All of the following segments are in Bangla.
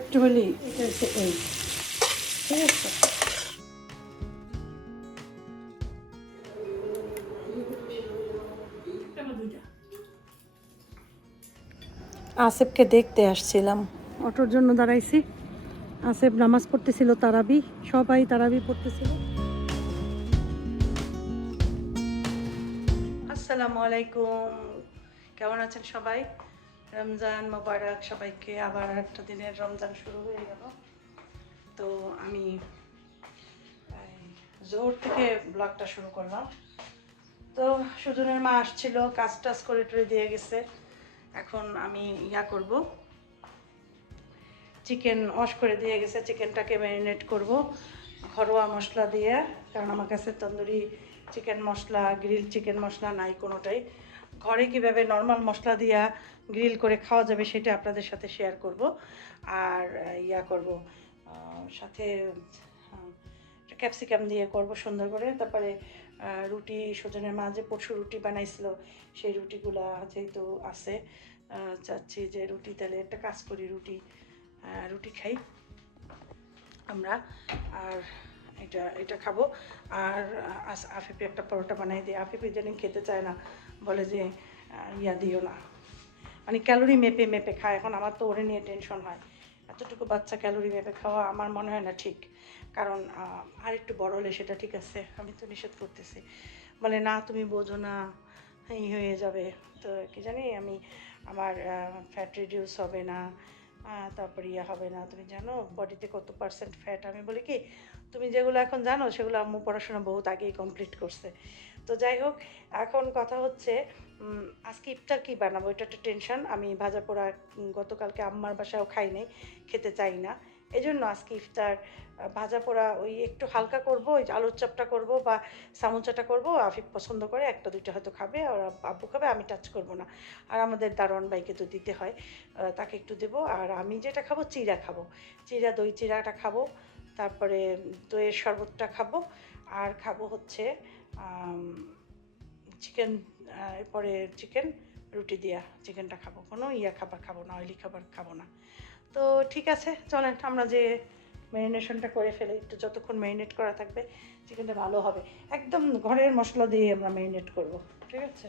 একটু হলেই এটা হচ্ছে এই, ঠিক আছে। আসেফকে দেখতে আসছিলাম, অটোর জন্য দাঁড়াইছি। আসেফ নামাজ পড়তেছিল, তারাবি, সবাই তারাবি পড়তেছিল। আসসালামু আলাইকুম, কেমন আছেন সবাই? রমজান মোবারক সবাইকে। আবার একটা দিনের রমজান শুরু হয়ে গেল। তো আমি জোহর থেকে ব্লগটা শুরু করলাম। তো সুজনের মা আসছিল, কাজ টাজ করে টরে দিয়ে গেছে। এখন আমি করব, চিকেন ওয়াশ করে দিয়ে গেছে, চিকেনটাকে ম্যারিনেট করব ঘরোয়া মশলা দিয়ে। কারণ আমার কাছে তন্দুরি চিকেন মশলা, গ্রিল চিকেন মশলা নাই কোনোটাই। ঘরে কিভাবে নর্মাল মশলা দিয়া গ্রিল করে খাওয়া যাবে সেটা আপনাদের সাথে শেয়ার করব। আর করব সাথে ক্যাপসিকাম দিয়ে করব সুন্দর করে। তারপরে রুটি, সুজনের মা যে পরশু রুটি বানাইছিল সেই রুটিগুলা যেহেতু আছে, চাচ্ছি যে রুটি, তাহলে একটা কাজ করি, রুটি খাই আমরা। আর এটা খাবো। আর আফিফে একটা পরোটা বানাই দিই। আফিফ ইদানিং খেতে চায় না, বলে যে দিও না, মানে ক্যালোরি মেপে মেপে খায়। এখন আমার তো ওরে নিয়ে টেনশন হয়, এতটুকু বাচ্চা ক্যালোরি মেপে খাওয়া আমার মনে হয় না ঠিক। কারণ আর একটু বড় হলে সেটা ঠিক আছে, আমি তো নিষেধ করতেছি। বলে না তুমি বোঝো না, এই হয়ে যাবে। তো কি জানি আমি, আমার ফ্যাট রিডিউস হবে না, তারপরে হবে না। তুমি জানো বডিতে কত পার্সেন্ট ফ্যাট? আমি বলি কি, তুমি যেগুলো এখন জানো সেগুলো আম্মু পড়াশোনা বহুত আগেই কমপ্লিট করছে। তো যাই হোক, এখন কথা হচ্ছে আজকে ইফতার কী বানাবো, এটা একটা টেনশন। আমি ভাজা পোড়া গতকালকে আম্মার বাসায়ও খাই নাই, খেতে চাই না। এই জন্য আজকে ইফতার ভাজা পোড়া ওই একটু হালকা করব, ওই আলুর চপটা করব বা সামোচাটা করব। আফিফ পছন্দ করে, একটা দুইটা হয়তো খাবে, আর আব্বু খাবে, আমি টাচ করব না। আর আমাদের দারোয়ান ভাইকে তো দিতে হয়, তাকে একটু দেবো। আর আমি যেটা খাবো, চিড়া খাবো, চিড়া, দই চিড়াটা খাবো। তারপরে দইয়ের শরবতটা খাবো। আর খাবো হচ্ছে চিকেন, এরপরে চিকেন রুটি দিয়া চিকেনটা খাবো। কোনো খাবার খাবো না, অয়েলি খাবার খাবো না। তো ঠিক আছে, চলেন আমরা যে ম্যারিনেশনটা করে ফেলি। একটু যতক্ষণ ম্যারিনেট করা থাকবে চিকেনটা ভালো হবে। একদম ঘরের মশলা দিয়ে আমরা ম্যারিনেট করব, ঠিক আছে।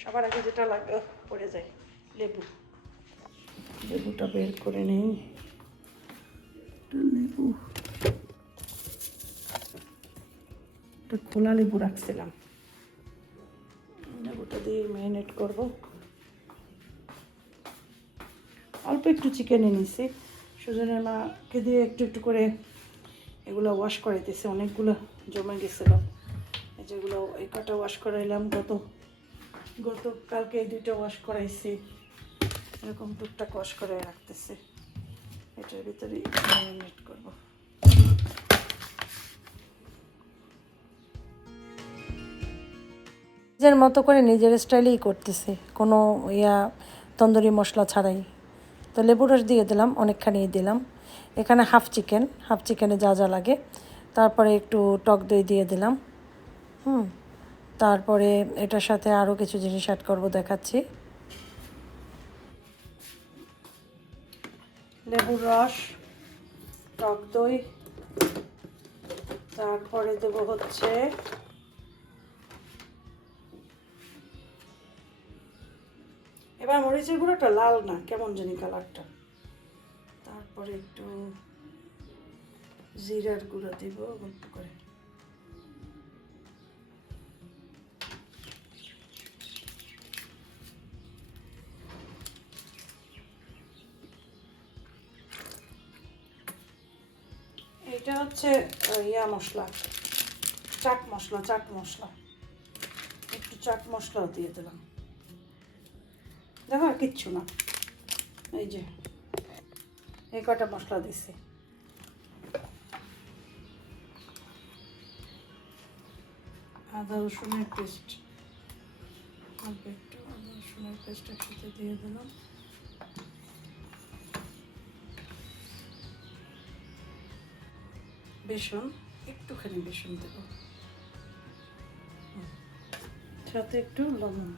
সবার আগে যেটা লাগে পড়ে যায়, লেবুটা বের করে নেই। লেবু, একটা খোলা লেবু রাখছিলাম, লেবুটা দিয়ে ম্যারিনেট করব। অল্প একটু চিকেন এনেছি, সুজনের মাকে দিয়ে একটু একটু করে এগুলো ওয়াশ করাইতেছে, অনেকগুলো জমে গেছিলো। যেগুলো এই কটা ওয়াশ করাইলাম, গতকালকে এই দুইটা ওয়াশ করাইছি, এরকম টুকটাক ওয়াশ করে রাখতেছি। এটার ভিতরে ম্যারিনেট করব। নিজের মতো করে নিজের স্টাইলেই করতেছি, কোনো তন্দুরি মশলা ছাড়াই। তো লেবু রস দিয়ে দিলাম, অনেকখানি দিলাম। এখানে হাফ চিকেনে যা যা লাগে। তারপরে একটু টক দই দিয়ে দিলাম। তারপরে এটার সাথে আরও কিছু জিনিস অ্যাড করব, দেখাচ্ছি। লেবুর রস, টক দই, তারপরে দেব হচ্ছে এবার মরিচের গুঁড়োটা লাল না, কেমন জানি কালারটা। তারপরে একটু জিরার গুঁড়ো দিব অল্প করে। এটা হচ্ছে মশলা, চাট মশলা, একটু চাট মশলাও দিয়ে দিলাম। দেখো আর কিচ্ছু না, এই যে এই কটা মশলা দিছি। আদা রসুনের পেস্ট, অল্প একটু আদা রসুনের পেস্ট একসাথে দিয়ে দিলাম। বেসন, একটুখানি বেসন দেব, সাথে একটু লবণ।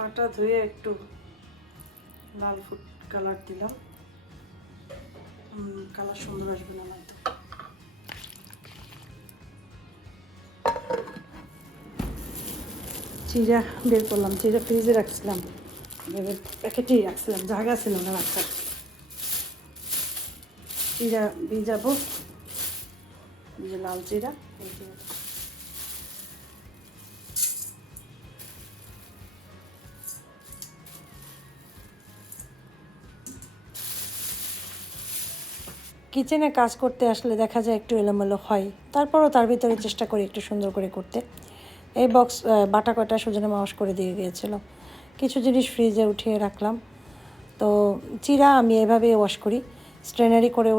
পাটা ধুয়ে একটু লাল ফুড কালার দিলাম, কালার সুন্দর আসবে না আমার। চিড়া বের করলাম, চিড়া ফ্রিজে রাখছিলাম, প্যাকেটেই রাখছিলাম, জায়গা ছিল না রাখার। চিড়া ভিজাবো, যে লাল চিড়া, এই চিড়া কিচেনে কাজ করতে আসলে দেখা যায় একটু এলোমেলো হয়, তারপরও তার ভিতরে চেষ্টা করি একটু সুন্দর করে করতে। এই বক্স বাটা কটা সুজনে মাওয়াশ করে দিয়ে গিয়েছিল, কিছু জিনিস ফ্রিজে উঠিয়ে রাখলাম। তো চিড়া আমি এভাবে ওয়াশ করি, স্ট্রেনারি করে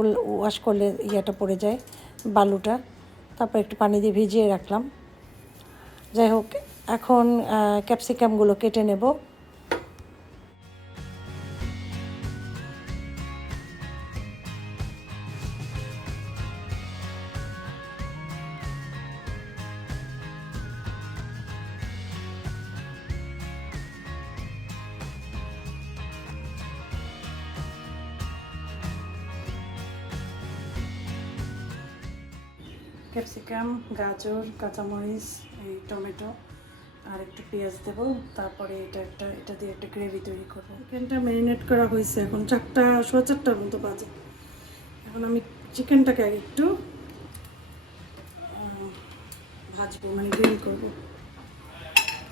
ওয়াশ করলে ইয়েটা পড়ে যায়, বালুটা। তারপর একটু পানি দিয়ে ভিজিয়ে রাখলাম। যাই হোক, এখন ক্যাপসিকামগুলো কেটে নেব। ক্যাপসিকাম, গাজর, কাঁচামরিচ, এই টমেটো আর একটু পেঁয়াজ দেবো। তারপরে এটা দিয়ে একটা গ্রেভি তৈরি করবো। চিকেনটা ম্যারিনেট করা হয়েছে, এখন 4টার মতো বাজে। এখন আমি চিকেনটাকে আগে একটু ভাজবো, মানে গ্রিল করবো।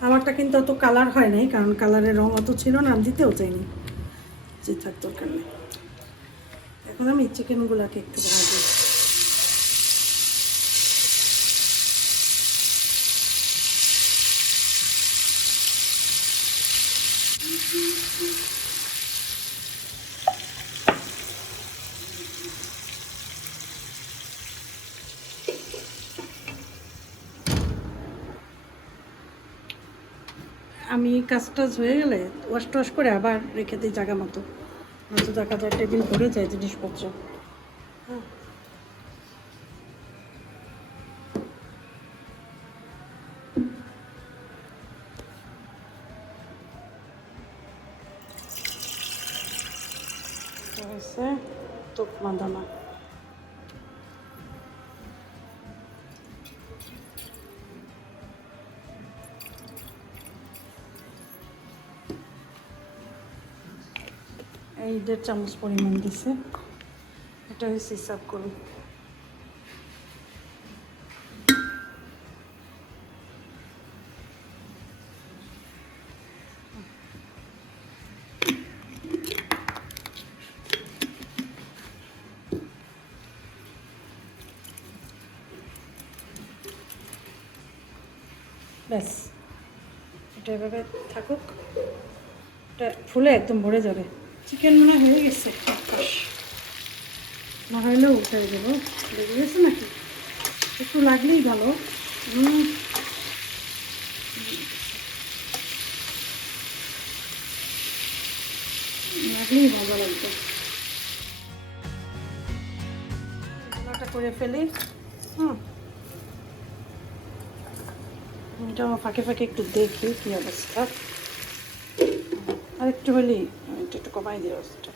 আমারটা কিন্তু অত কালার হয় নাই, কারণ কালারের রং অত ছিল না, আমি দিতেও চাইনি, যে থাক দরকার নেই। এখন আমি চিকেনগুলোকে একটু ভাজবো। আমি কাজটা হয়ে গেলে ওয়াশ টোয়াশ করে আবার রেখে দিই জায়গা মতো, নয়তো দেখা যায় টেবিল ভরে যায় জিনিসপত্র। হয়েছে তোকমা দানা। এই 1.5 চামচ পরিমাণ দিছে, এটা হচ্ছে হিসাব করি। ব্যাস, এটা এভাবে থাকুক, এটা ফুলে একদম ভরে যাবে। চিকেন মনে হয়ে গেছে, না হলেও উঠে দেবো, লেগে গেছে নাকি, একটু লাগলেই ভালো। লাগলেই ভালো লাগবে। রান্নাটা করে ফেলি। এটা ফাঁকে ফাঁকে একটু দেখি কী অবস্থা, আর একটু হলেই একটু কমাই দিই অবস্থাটা।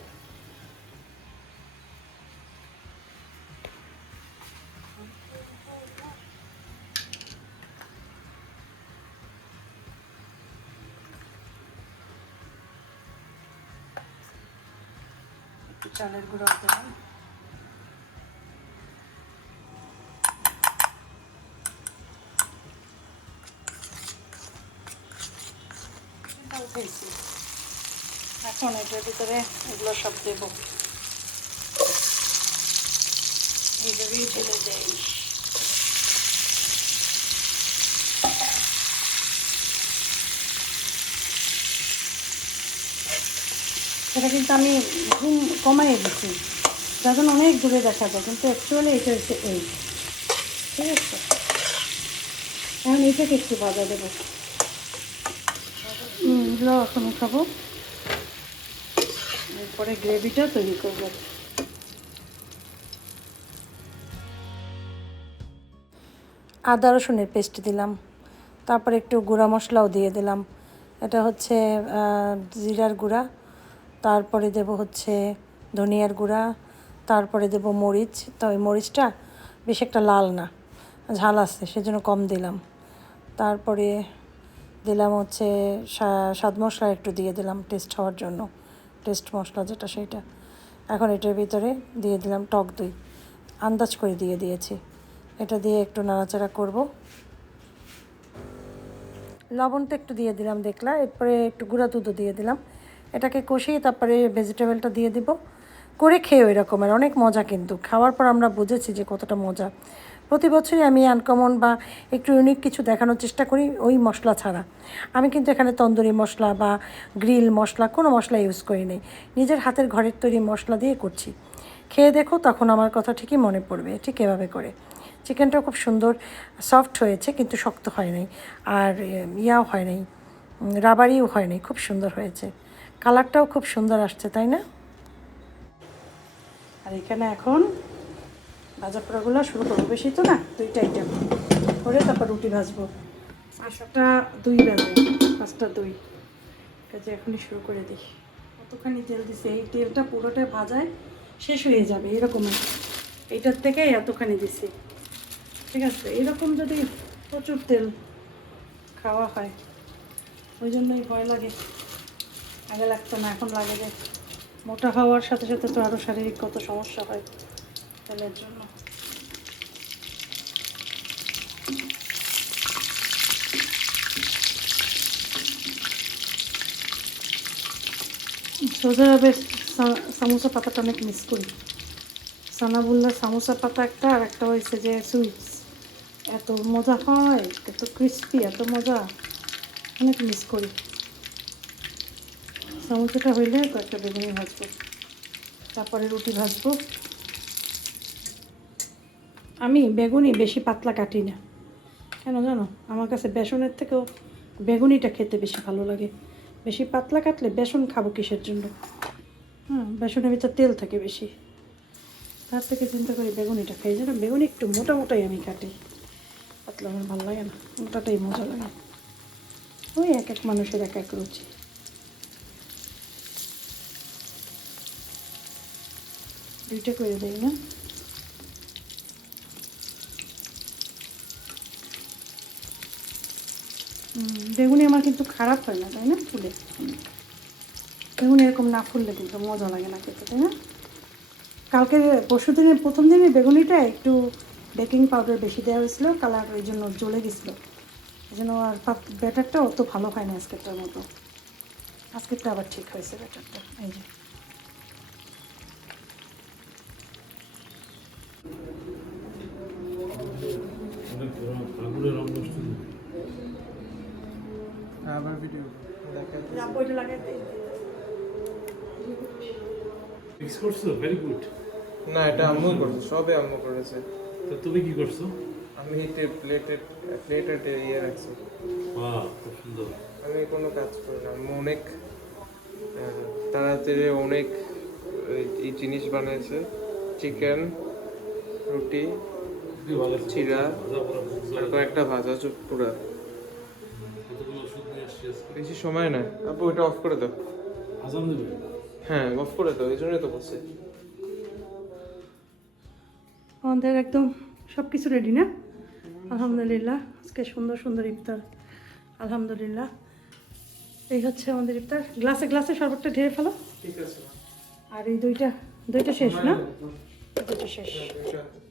একটু চালের গুঁড়ো দিলাম, উঠেছি। এখন এটার ভিতরে এগুলো সব দেব, এইভাবেই ঢেলে যাই। এটা কিন্তু আমি ঘুম কমাই দিচ্ছি, যার জন্য অনেক দূরে দেখা যায়, কিন্তু অ্যাকচুয়ালি এটা হচ্ছে এই, ঠিক আছে। এখন এটাকে একটু ভাজা দেবো, এগুলো এখন খাবো, এরপরে গ্রেভিটা তৈরি করবো। আদা রসুনের পেস্ট দিলাম, তারপর একটু গুঁড়া মশলাও দিয়ে দিলাম, এটা হচ্ছে জিরার গুঁড়া, তারপরে দেব হচ্ছে ধনিয়ার গুঁড়া, তারপরে দেব মরিচ। তো ওই মরিচটা বেশ একটা লাল না, ঝাল আছে সেজন্য কম দিলাম। তারপরে দিলাম হচ্ছে স্বাদ মশলা একটু দিয়ে দিলাম টেস্ট হওয়ার জন্য, টেস্ট মশলা যেটা সেইটা। এখন এটার ভিতরে দিয়ে দিলাম টক দই, আন্দাজ করে দিয়ে দিয়েছি। এটা দিয়ে একটু নাড়াচাড়া করব। লবণটা একটু দিয়ে দিলাম দেখলা, এরপরে একটু গুঁড়া দুধও দিয়ে দিলাম। এটাকে কষিয়ে তারপরে ভেজিটেবলটা দিয়ে দিব। করে খেয়েও এরকমের অনেক মজা, কিন্তু খাওয়ার পর আমরা বুঝেছি যে কতটা মজা। প্রতি বছরই আমি আনকমন বা একটু ইউনিক কিছু দেখানোর চেষ্টা করি ওই মশলা ছাড়া। আমি কিন্তু এখানে তন্দুরি মশলা বা গ্রিল মশলা কোনো মশলা ইউজ করি নাই, নিজের হাতের ঘরের তৈরি মশলা দিয়ে করছি। খেয়ে দেখো, তখন আমার কথা ঠিকই মনে পড়বে। ঠিক এভাবে করে চিকেনটাও খুব সুন্দর সফট হয়েছে, কিন্তু শক্ত হয় নাই, আর ইয়াও হয় নাই, রাবারিও হয় নাই, খুব সুন্দর হয়েছে। কালারটাও খুব সুন্দর আসছে, তাই না? আর এখানে এখন ভাজা পোড়াগুলো শুরু করবো। বেশি তো না, 2টা আইটেম করে তারপর রুটি ভাজবো। 5টা দই বাজে, 5টা দই কাজে এখনই শুরু করে দিই। কতখানি তেল দিছে, এই তেলটা পুরোটা ভাজায় শেষ হয়ে যাবে এরকমের, এইটার থেকে এতখানি দিছি। ঠিক আছে, এরকম যদি প্রচুর তেল খাওয়া হয়, ওই জন্যই ভয় লাগে। আগে লাগতো না, এখন লাগে যে মোটা হওয়ার সাথে সাথে তো আরও শারীরিক কত সমস্যা হয় তেলের জন্য। সৌদি সামোসা পাতাটা অনেক মিস করি। সানাবুল্লার সামোসা পাতা একটা, আর একটা হয়েছে যে সুইটস, এত মজা হয়, এত ক্রিস্পি, এত মজা, অনেক মিস করি। সমোসাটা হইলে কয়েকটা বেগুনি ভাজবো, তারপরে রুটি ভাজবো। আমি বেগুনি বেশি পাতলা কাটি না, কেন জানো? আমার কাছে বেসনের থেকেও বেগুনিটা খেতে বেশি ভালো লাগে। বেশি পাতলা কাটলে বেসন খাবো কিসের জন্য? বেসনের ভিতর তেল থাকে বেশি, তার থেকে চিন্তা করি বেগুনিটা খাই। যেন বেগুনি একটু মোটা মোটাই আমি কাটি, পাতলা আমার ভালো লাগে না, মোটাটাই মজা লাগে। ওই এক এক মানুষের এক এক রুচি। দুইটা করে দেই না? বেগুনি আমার কিন্তু খারাপ হয় না, তাই না? ফুলে বেগুনি এরকম না ফুললে কিন্তু মজা লাগে না খেতে, তাই না? কালকে পরশু দিনের প্রথম দিনে বেগুনিটা একটু বেকিং পাউডার বেশি দেওয়া হয়েছিলো, কালার ওই জন্য জ্বলে গেছিলো, এই জন্য আর ব্যাটারটা অত ভালো হয় না আজকেরটার মতো। আজকেরটা আবার ঠিক হয়েছে ব্যাটারটা। এই যে না, এটা আম্মু করছে, সবে আম্মু করেছে। তো তুমি কি করছো? আমি প্লেটের ইয়ে রাখছি। বাহ, খুব সুন্দর। আমি কোনো কাজ করি না, আম্মু অনেক তাড়াতাড়ি অনেক এই জিনিস বানিয়েছে। চিকেন, রুটি, খুবই ভালো। চিরা, ভাজা পোড়া বুঝছো? আর কয়েকটা ভাজা পুরা। কতগুলো ওষুধ নিয়ে আসছি আজকে। বেশি সময় না আপু, এটা অফ করে দাও। আজান দেবে? হ্যাঁ, অফ করে দাও, এই জন্যই তো বলছি। আমাদের একদম সব কিছু রেডি না? আলহামদুলিল্লাহ, আজকে সুন্দর সুন্দর ইফতার, আলহামদুলিল্লাহ। এই হচ্ছে আমাদের ইফতার। গ্লাসে গ্লাসে শরবতটা ঢেলে ফেলো। ঠিক আছে। আর এই দুইটা শেষ না? দুইটা শেষ।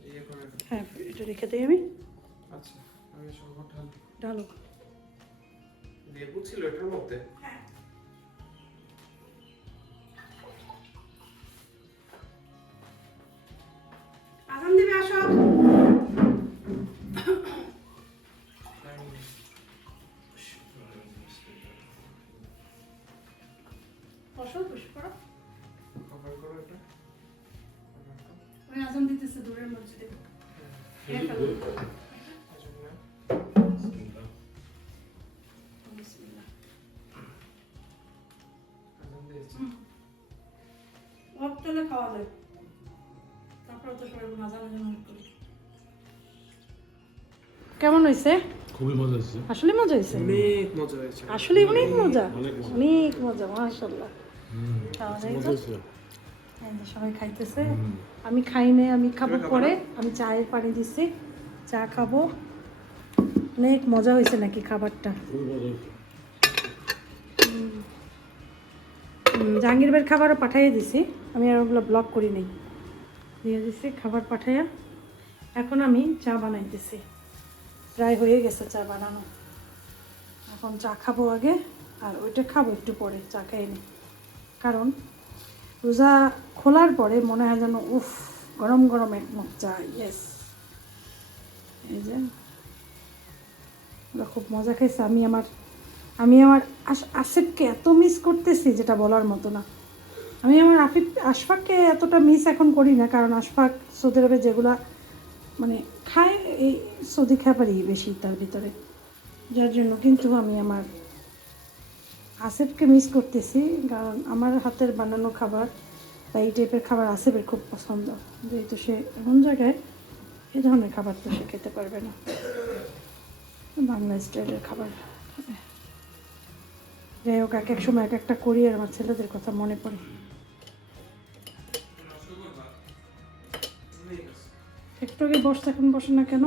ইয়ে করে দাও। হ্যাঁ, এটা রেখে দিই আমি। আচ্ছা, আমি শরবত ঢালো। লেবু ছিল এটার মধ্যে? আজান দিবে, আসো। বসো, বসে পড়ো। কভার করো এটা। ওই আজান দিতেছে দূরের মসজিদে। খেয়ে ফেলো। বিসমিল্লাহ। ওয়াক্ত হলে খাওয়া যায়, তারপরে তো সবাই আজান করি। কেমন হয়েছে? খুবই মজা হচ্ছে। আসলে মজা হয়েছে, অনেক মজা হয়েছে। আসলে অনেক মজা, অনেক মজা। অনেক মজা, মাশাআল্লাহ। হুম, তাহলে মজা হচ্ছে। এই যে সবাই খাইতেছে, হুম। আমি খাই নাই, আমি খাবো তুমি খাবা পরে। না? আমি চায়ের পানি দিচ্ছি, চা খাবো। অনেক মজা হয়েছে নাকি খাবারটা? খুবই মজা হচ্ছে। জাহাঙ্গীর ভাইয়ের খাবারও পাঠাইয়ে দিছি, আমি আর ওগুলো ব্লক করি নাই, দিয়ে দিছি খাবার পাঠাইয়া। এখন আমি চা বানাইতেছি, প্রায় হয়ে গেছে চা বানানো। এখন চা খাবো আগে, আর ওইটা খাবো একটু পরে, চা খাই নি। কারণ রোজা খোলার পরে মনে হয় যেন উফ, গরম গরম এক মগ চা। ইয়েস, এই যে ওরা খুব মজা খাইছে। আমি আমার আসিফকে এত মিস করতেছি যেটা বলার মতো না। আমি আমার আশফাককে এতটা মিস এখন করি না, কারণ আশফাক সৌদি আরবে যেগুলা মানে খায়, এই সৌদি খাবারই বেশি তার ভিতরে, যার জন্য কিন্তু আমি আমার আসিফকে মিস করতেছি। কারণ আমার হাতের বানানো খাবার বা এই টাইপের খাবার আসিফের খুব পছন্দ, যেহেতু সে এমন জায়গায় এই ধরনের খাবার তো সে খেতে পারবে না, বাংলা স্টাইলের খাবার খাবে। যাই হোক, এক এক সময় এক একটা করি আর আমার ছেলেদের কথা মনে পড়ে। একটু আগে বসতে, এখন বসে না কেন?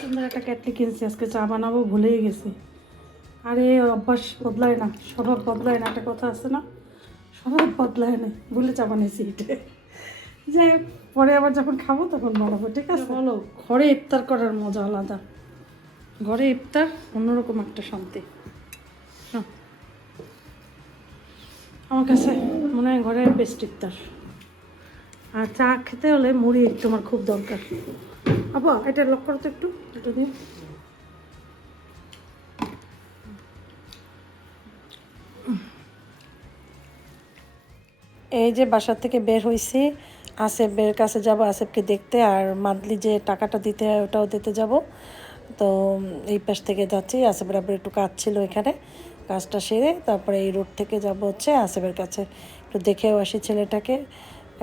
সুন্দর একটা কেটলি কিনছি, আজকে চা বানাবো, ভুলেই গেছি। আরে অভ্যাস বদলায় না, স্বভাব বদলায় না, একটা কথা আছে না, স্বভাব বদলায় না, ভুলে চা বানাইছি এটা। যাই হোক, পরে আবার যখন খাবো তখন বানাবো, ঠিক আছে? বলো, ঘরে ইফতার করার মজা আলাদা, ঘরে ইফতার অন্যরকম একটা শান্তি। হ্যাঁ, আমার কাছে মনে হয় ঘরের বেস্ট ইফতার। আর চা খেতে হলে মুড়ি একটু আমার খুব দরকার। আবা, এটা লক করো তো একটু, একটু দিও। এই যে বাসার থেকে বের হয়েছি, আসিফের কাছে যাব, আসিফকে দেখতে, আর মান্থলি যে টাকাটা দিতে হয় ওটাও দিতে যাব। তো এই পাশ থেকে যাচ্ছি, আসিফের আবার একটু কাজ ছিল এখানে, কাজটা সেরে তারপরে এই রোড থেকে যাব হচ্ছে আসিফের কাছে, একটু দেখেও আসি ছেলেটাকে।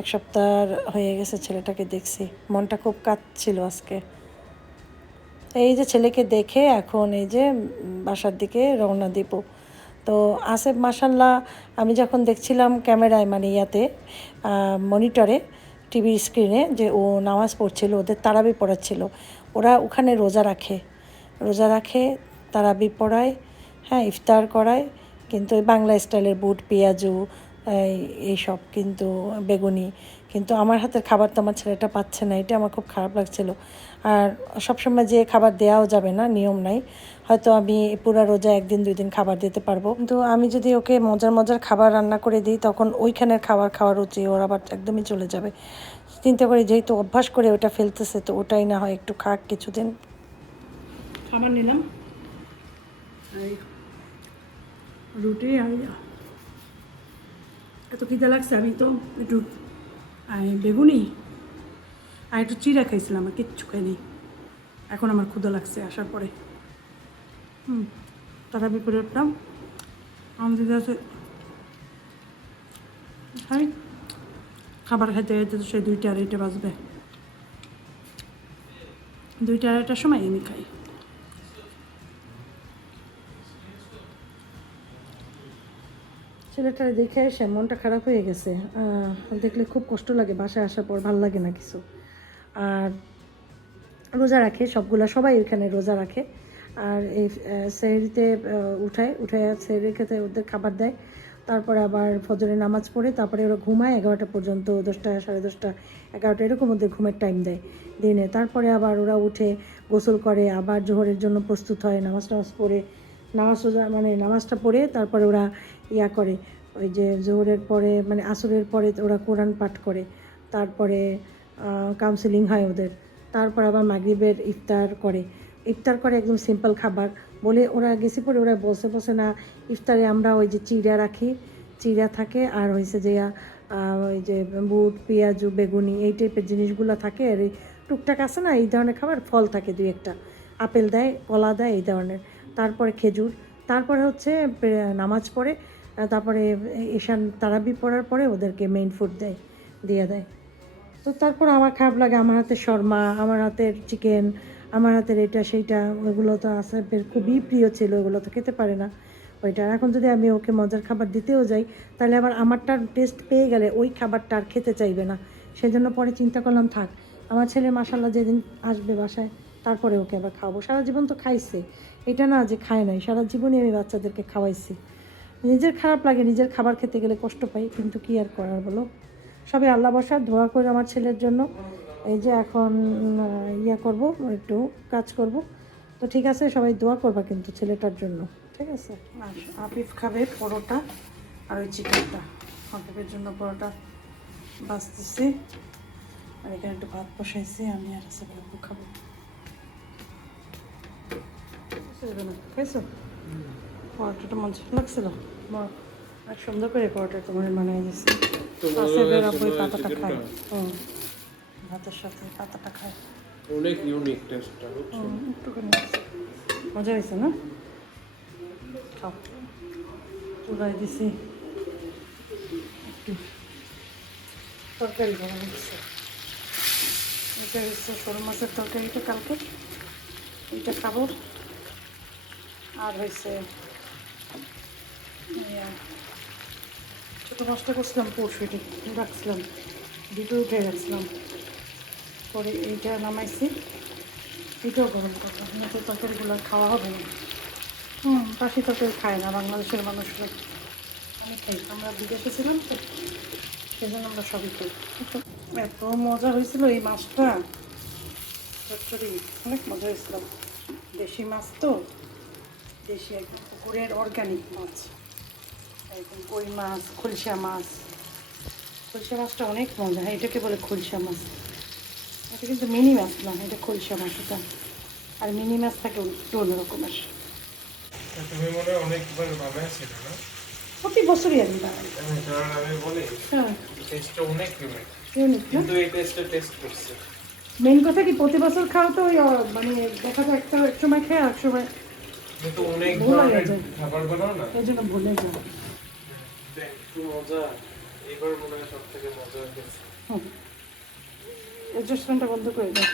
এক সপ্তাহ হয়ে গেছে ছেলেটাকে দেখছি, মনটা খুব কাঁদছিল আজকে। এই যে ছেলেকে দেখে এখন এই যে বাসার দিকে রওনা দিব। তো আসিফ মাশাল্লাহ, আমি যখন দেখছিলাম ক্যামেরায় মানে ইয়াতে মনিটরে, টিভির স্ক্রিনে, যে ও নামাজ পড়ছিল, ওদের তারাবি পড়াচ্ছিল। ওরা ওখানে রোজা রাখে, তারাবি পড়ায়, হ্যাঁ, ইফতার করায়, কিন্তু ওই বাংলা স্টাইলের বুট পেঁয়াজু এইসব, কিন্তু বেগুনি। কিন্তু আমার হাতের খাবার তো আমার ছেলেটা পাচ্ছে না, এটা আমার খুব খারাপ লাগছিল। আর সবসময় যে খাবার দেওয়াও যাবে না, নিয়ম নাই। হয়তো আমি পুরো রোজা একদিন 2 দিন খাবার দিতে পারবো, কিন্তু আমি যদি ওকে মজার মজার খাবার রান্না করে দিই, তখন ওইখানের খাবার খাওয়ার রুচি ওর আবার একদমই চলে যাবে। চিন্তা করি যেহেতু অভ্যাস করে ওটা ফেলতেছে, তো ওটাই না হয় একটু খাক কিছুদিন। খাবার নিলাম, রুটি আর এত খিদে লাগছে, আমি তো একটু বেগুনি আর একটু চিড়া খাইছিলাম, আর কিচ্ছু খাইনি। এখন আমার ক্ষুধা লাগছে আসার পরে। তারাবি করে উঠলাম, আমাদের কাছে খাই, খাবার খাইতে খাইতে তো সেই 2টা-2:30 বাজবে। 2টা-2:30টার সময় আমি খাই। ছেলেটা দেখে এসে মনটা খারাপ হয়ে গেছে, দেখলে খুব কষ্ট লাগে, বাসায় আসার পর ভাল লাগে না কিছু। আর রোজা রাখে সবগুলা, সবাই এখানে রোজা রাখে। আর এই সেহরিতে উঠায় সেহরি খেতে ওদের খাবার দেয়, তারপরে আবার ফজরের নামাজ পড়ে তারপরে ওরা ঘুমায় 11টা পর্যন্ত, 10টা, 10:30, 11টা এরকম ওদের ঘুমের টাইম দেয় দিনে। তারপরে আবার ওরা উঠে গোসল করে, আবার জোহরের জন্য প্রস্তুত হয়, নামাজ পড়ে, নামাজটা পড়ে তারপরে ওরা ইয়া করে, ওই যে জোহরের পরে মানে আসরের পরে ওরা কোরআন পাঠ করে, তারপরে কাউন্সেলিং হয় ওদের, তারপর আবার মাগরিবের ইফতার করে একদম সিম্পল খাবার বলে ওরা গেছি। পরে ওরা বসে না, ইফতারে আমরা ওই যে চিড়া রাখি, চিড়া থাকে, আর হয়েছে যে ওই যে বুট পেঁয়াজু বেগুনি এই টাইপের জিনিসগুলো থাকে, আর এই টুকটাক আছে না এই ধরনের খাবার, ফল থাকে দুই একটা, আপেল দেয়, কলা দেয় এই ধরনের, তারপরে খেজুর, তারপরে হচ্ছে নামাজ পড়ে, তারপরে ঈশান তারাবি পড়ার পরে ওদেরকে মেইন ফুড দিয়ে দেয়। তো তারপর আমার খারাপ লাগে, আমার হাতে শর্মা, আমার হাতের চিকেন, আমার হাতের এটা সেইটা, ওইগুলো তো আসিফের খুবই প্রিয় ছিল, ওইগুলো তো খেতে পারে না ওইটা। এখন যদি আমি ওকে মজার খাবার দিতেও যাই, তাহলে আবার আমারটার টেস্ট পেয়ে গেলে ওই খাবারটা আর খেতে চাইবে না। সেজন্য পরে চিন্তা করলাম থাক, আমার ছেলে মাশাল্লাহ যেদিন আসবে বাসায় তারপরে ওকে আবার খাওয়াবো। সারা জীবন তো খাইছে, এটা না যে খায় নাই, সারা জীবনই আমি বাচ্চাদেরকে খাওয়াইছি। নিজের খারাপ লাগে, নিজের খাবার খেতে গেলে কষ্ট পাই, কিন্তু কি আর করার বলো। সবাই আল্লাহ বসার দোয়া করে আমার ছেলের জন্য। এই যে এখন ইয়া করব, একটু কাজ করব। তো ঠিক আছে, সবাই দোয়া করবা কিন্তু ছেলেটার জন্য, ঠিক আছে। আর আফিফ খাবে পরোটা আর ওই চিকেনটা, আফিফের জন্য পরোটা বাঁচতেছি, আর এখানে একটু ভাত বসাইছি, আমি আর আসিফ খাবো। খাইছো পরোটাটা মজা লাগছিল, অনেক সুন্দর করে পরোটা তোমার বানিয়ে দিচ্ছে। আসিফের আব্বু পাতাটা খায়, ভাতের সাথে পাতাটা খায়, অনেক ইউনিক টেস্টটা। একটুখানি মজা হয়েছে না? খাও, চুলাই দিছি, একটু তরকারি বানানো দিচ্ছে। এটা হচ্ছে শোল মাছের তরকারিটা কালকে, এইটা খাবো। আর হয়েছে ছোটো মাছটা করছিলাম পরশু, এটি রাখছিলাম, দুটো উঠে রাখছিলাম, পরে এইটা নামাইছি, এটাও গরম করলাম, না তো তরকারিগুলো খাওয়া হবে না। বাসি তরকারি খায় না বাংলাদেশের মানুষরা, আমি খাই, আমরা বিদেশে ছিলাম তো সেই জন্য আমরা সবই খাই। এত মজা হয়েছিল এই মাছটা, চচ্চড়ি অনেক মজা হয়েছিল। দেশি মাছ তো, দেশি একদম পুকুরের অর্গানিক মাছ, একদম কই মাছ, খলসা মাছ। খলসা মাছটা অনেক মজা, এটাকে বলে খলসা মাছ। এটা কিন্তু মিনি মাছ না, এটা খলসা মাছ এটা, আর মিনি মাছ থাকে একটু অন্যরকমের। তুমি মনে হয় অনেকবার বানাইছিল না? প্রতি বছরই আমি বানাই। কারণ আমি বলি হ্যাঁ, টেস্টটা অনেক ইউনিক, ইউনিক না? কিন্তু এই টেস্টটা টেস্ট করছে। মেন কথা কি প্রতি বছর খাও তো ওই মানে দেখা যায় একটা এক সময় খায় এক সময় কিন্তু অনেক ভুল হয়ে ধরনের যায়, খাবার বানাও না, এই জন্য ভুলে যায়। একটু মজা। এবার মনে হয় সব থেকে মজা হয়েছে। অ্যাডজাস্টমেন্টটা বন্ধ করে দাও।